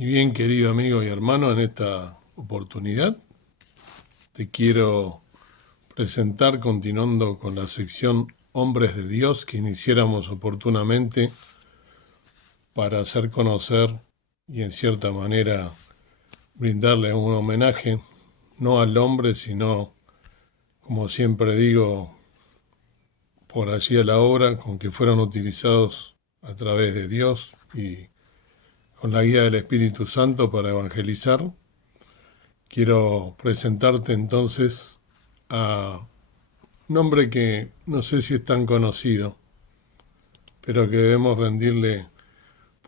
Y bien, querido amigo y hermano, en esta oportunidad te quiero presentar, continuando con la sección Hombres de Dios que iniciáramos oportunamente para hacer conocer y en cierta manera brindarle un homenaje, no al hombre, sino, como siempre digo, por allí a la obra, con que fueron utilizados a través de Dios y con la guía del Espíritu Santo para evangelizar. Quiero presentarte entonces a un hombre que no sé si es tan conocido, pero que debemos rendirle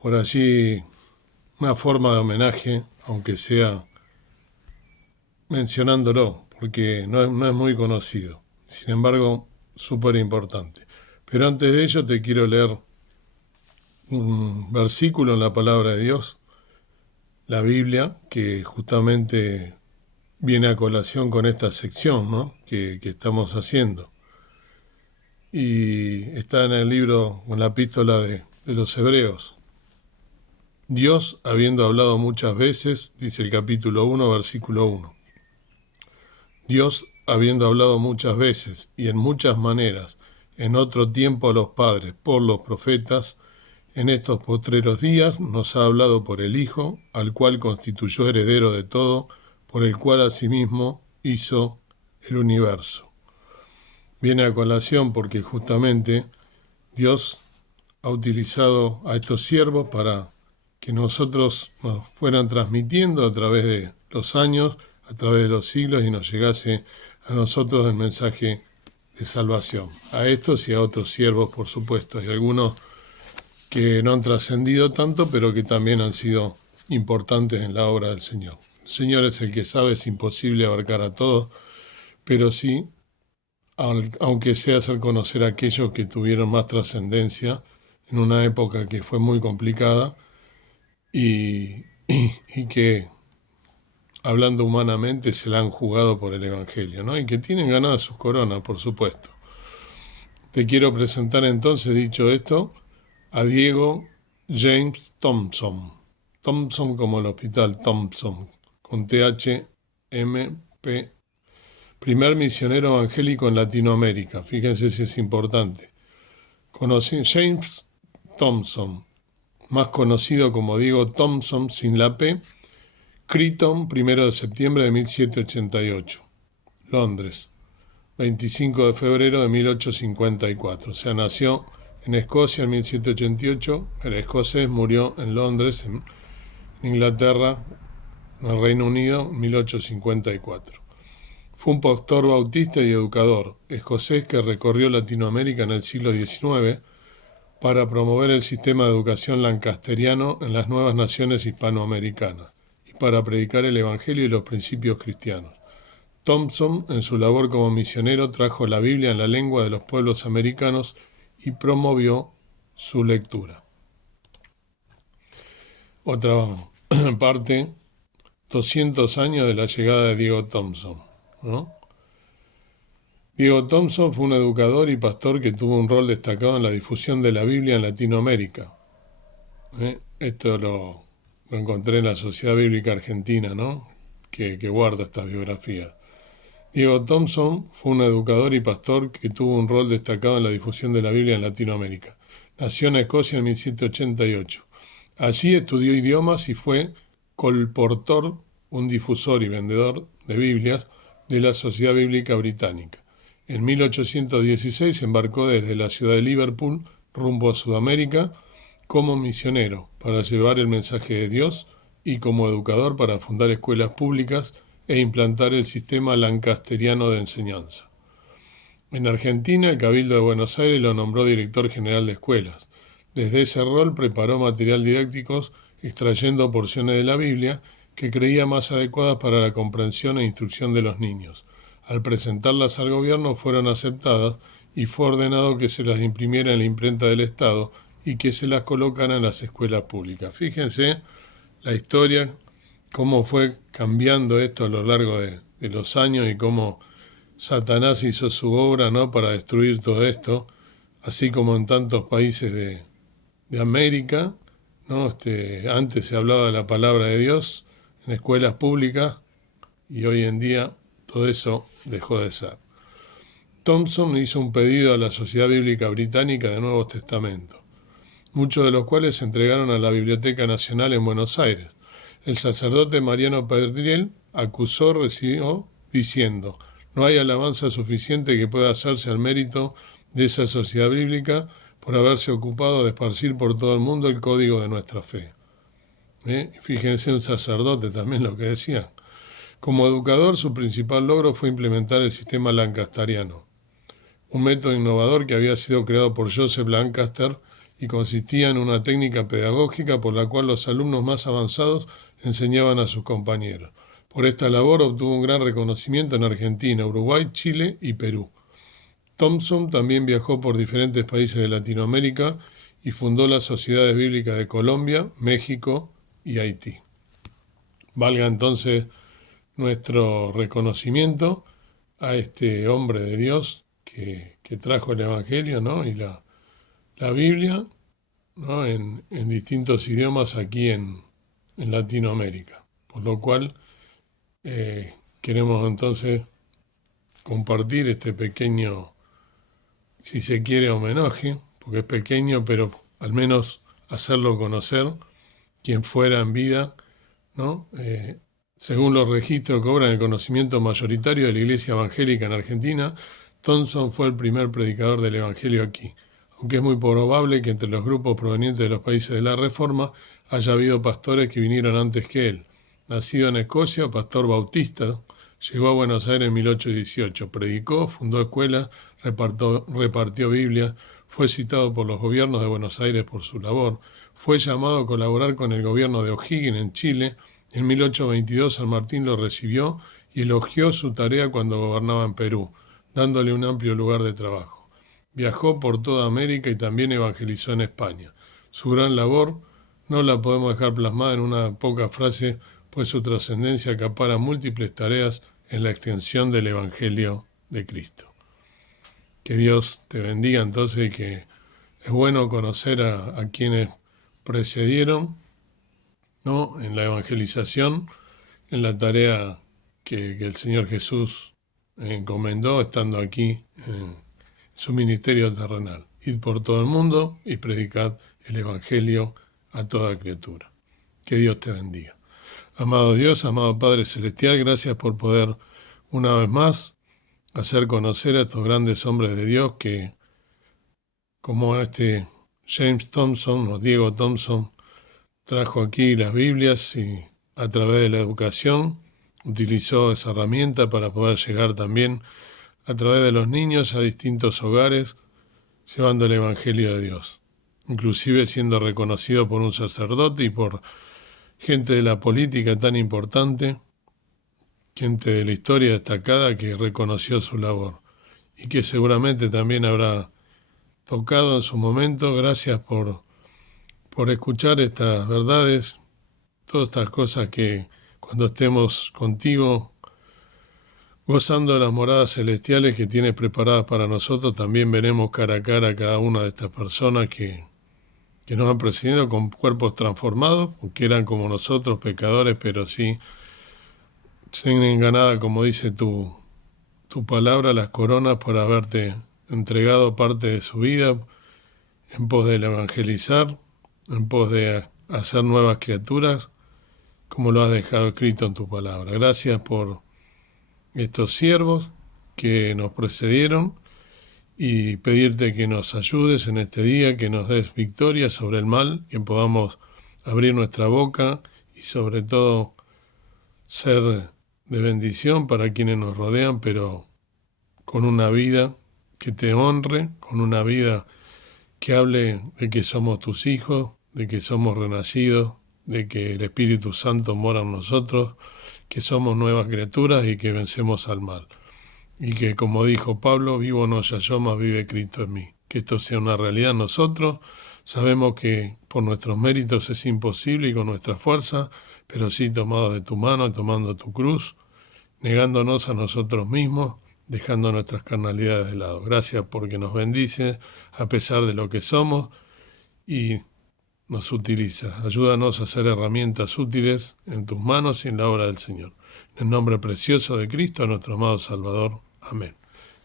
por allí una forma de homenaje, aunque sea mencionándolo, porque no es muy conocido. Sin embargo, súper importante. Pero antes de ello te quiero leer un versículo en la palabra de Dios, la Biblia, que justamente viene a colación con esta sección, ¿no?, que estamos haciendo. Y está en el libro, en la epístola de los Hebreos. Dios, habiendo hablado muchas veces, dice el capítulo 1, versículo 1. Dios, habiendo hablado muchas veces y en muchas maneras, en otro tiempo a los padres por los profetas, en estos postreros días nos ha hablado por el Hijo, al cual constituyó heredero de todo, por el cual asimismo hizo el universo. Viene a colación porque justamente Dios ha utilizado a estos siervos para que nosotros nos fueran transmitiendo a través de los años, a través de los siglos, y nos llegase a nosotros el mensaje de salvación. A estos y a otros siervos, por supuesto. Hay algunos que no han trascendido tanto, pero que también han sido importantes en la obra del Señor. El Señor es el que sabe, es imposible abarcar a todos, pero sí, aunque sea hacer conocer a aquellos que tuvieron más trascendencia en una época que fue muy complicada y que, hablando humanamente, se la han jugado por el Evangelio, ¿no? Y que tienen ganadas sus coronas, por supuesto. Te quiero presentar entonces, dicho esto, a Diego James Thompson. Thompson como el hospital Thompson, con THMP. Primer misionero evangélico en Latinoamérica. Fíjense si es importante. James Thompson, más conocido como Diego Thompson sin la P, Creighton, 1 de septiembre de 1788. Londres, 25 de febrero de 1854. O sea, nació en Escocia en 1788, era escocés, murió en Londres, en Inglaterra, en el Reino Unido, en 1854. Fue un pastor bautista y educador escocés que recorrió Latinoamérica en el siglo XIX para promover el sistema de educación lancasteriano en las nuevas naciones hispanoamericanas y para predicar el Evangelio y los principios cristianos. Thompson, en su labor como misionero, trajo la Biblia en la lengua de los pueblos americanos y promovió su lectura. Otra parte, 200 años de la llegada de Diego Thompson, ¿no? Diego Thompson fue un educador y pastor que tuvo un rol destacado en la difusión de la Biblia en Latinoamérica. Esto lo encontré en la Sociedad Bíblica Argentina, ¿no?, que guarda estas biografías. Diego Thompson fue un educador y pastor que tuvo un rol destacado en la difusión de la Biblia en Latinoamérica. Nació en Escocia en 1788. Allí estudió idiomas y fue colportor, un difusor y vendedor de Biblias de la Sociedad Bíblica Británica. En 1816 embarcó desde la ciudad de Liverpool rumbo a Sudamérica como misionero para llevar el mensaje de Dios y como educador para fundar escuelas públicas e implantar el sistema lancasteriano de enseñanza. En Argentina, el Cabildo de Buenos Aires lo nombró director general de escuelas. Desde ese rol preparó material didácticos extrayendo porciones de la Biblia que creía más adecuadas para la comprensión e instrucción de los niños. Al presentarlas al gobierno fueron aceptadas y fue ordenado que se las imprimiera en la imprenta del Estado y que se las colocara en las escuelas públicas. Fíjense la historia, cómo fue cambiando esto a lo largo de los años y cómo Satanás hizo su obra, ¿no?, para destruir todo esto, así como en tantos países de América, ¿no? Antes se hablaba de la palabra de Dios en escuelas públicas y hoy en día todo eso dejó de ser. Thompson hizo un pedido a la Sociedad Bíblica Británica de Nuevos Testamentos, muchos de los cuales se entregaron a la Biblioteca Nacional en Buenos Aires. El sacerdote Mariano Pedriel recibió diciendo: no hay alabanza suficiente que pueda hacerse al mérito de esa sociedad bíblica por haberse ocupado de esparcir por todo el mundo el código de nuestra fe. Fíjense, un sacerdote también lo que decía. Como educador, su principal logro fue implementar el sistema lancasteriano, un método innovador que había sido creado por Joseph Lancaster y consistía en una técnica pedagógica por la cual los alumnos más avanzados enseñaban a sus compañeros. Por esta labor obtuvo un gran reconocimiento en Argentina, Uruguay, Chile y Perú. Thompson también viajó por diferentes países de Latinoamérica y fundó las sociedades bíblicas de Colombia, México y Haití. Valga entonces nuestro reconocimiento a este hombre de Dios que trajo el Evangelio, ¿no? Y la Biblia, ¿no? en distintos idiomas aquí en Latinoamérica. Por lo cual queremos entonces compartir este pequeño, si se quiere, homenaje, porque es pequeño, pero al menos hacerlo conocer quien fuera en vida, ¿no? Según los registros que cobran el conocimiento mayoritario de la Iglesia Evangélica en Argentina, Thompson fue el primer predicador del Evangelio aquí, aunque es muy probable que entre los grupos provenientes de los países de la Reforma haya habido pastores que vinieron antes que él. Nacido en Escocia, pastor bautista, llegó a Buenos Aires en 1818, predicó, fundó escuelas, repartió Biblia, fue citado por los gobiernos de Buenos Aires por su labor, fue llamado a colaborar con el gobierno de O'Higgins en Chile. En 1822 San Martín lo recibió y elogió su tarea cuando gobernaba en Perú, dándole un amplio lugar de trabajo. Viajó por toda América y también evangelizó en España. Su gran labor no la podemos dejar plasmada en una poca frase, pues su trascendencia acapara múltiples tareas en la extensión del Evangelio de Cristo. Que Dios te bendiga entonces, y que es bueno conocer a quienes precedieron, ¿no? En la evangelización, en la tarea que el Señor Jesús encomendó estando aquí en su ministerio terrenal. Id por todo el mundo y predicad el Evangelio a toda criatura. Que Dios te bendiga. Amado Dios, amado Padre Celestial, gracias por poder una vez más hacer conocer a estos grandes hombres de Dios que, como James Thompson o Diego Thompson, trajo aquí las Biblias y a través de la educación utilizó esa herramienta para poder llegar también a través de los niños a distintos hogares, llevando el Evangelio de Dios, inclusive siendo reconocido por un sacerdote y por gente de la política tan importante, gente de la historia destacada que reconoció su labor y que seguramente también habrá tocado en su momento. Gracias por escuchar estas verdades, todas estas cosas que cuando estemos contigo, gozando de las moradas celestiales que tienes preparadas para nosotros, también veremos cara a cara a cada una de estas personas que nos han precedido con cuerpos transformados, que eran como nosotros, pecadores, pero sí tienen ganada, como dice tu palabra, las coronas por haberte entregado parte de su vida en pos del evangelizar, en pos de hacer nuevas criaturas, como lo has dejado escrito en tu palabra. Gracias por estos siervos que nos precedieron y pedirte que nos ayudes en este día, que nos des victoria sobre el mal, que podamos abrir nuestra boca y sobre todo ser de bendición para quienes nos rodean, pero con una vida que te honre, con una vida que hable de que somos tus hijos, de que somos renacidos, de que el Espíritu Santo mora en nosotros, que somos nuevas criaturas y que vencemos al mal. Y que, como dijo Pablo, vivo no ya yo, mas vive Cristo en mí. Que esto sea una realidad en nosotros. Sabemos que por nuestros méritos es imposible y con nuestra fuerza, pero sí tomados de tu mano, tomando tu cruz, negándonos a nosotros mismos, dejando nuestras carnalidades de lado. Gracias porque nos bendices a pesar de lo que somos y nos utiliza. Ayúdanos a ser herramientas útiles en tus manos y en la obra del Señor. En el nombre precioso de Cristo, nuestro amado Salvador. Amén.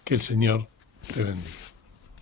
Que el Señor te bendiga.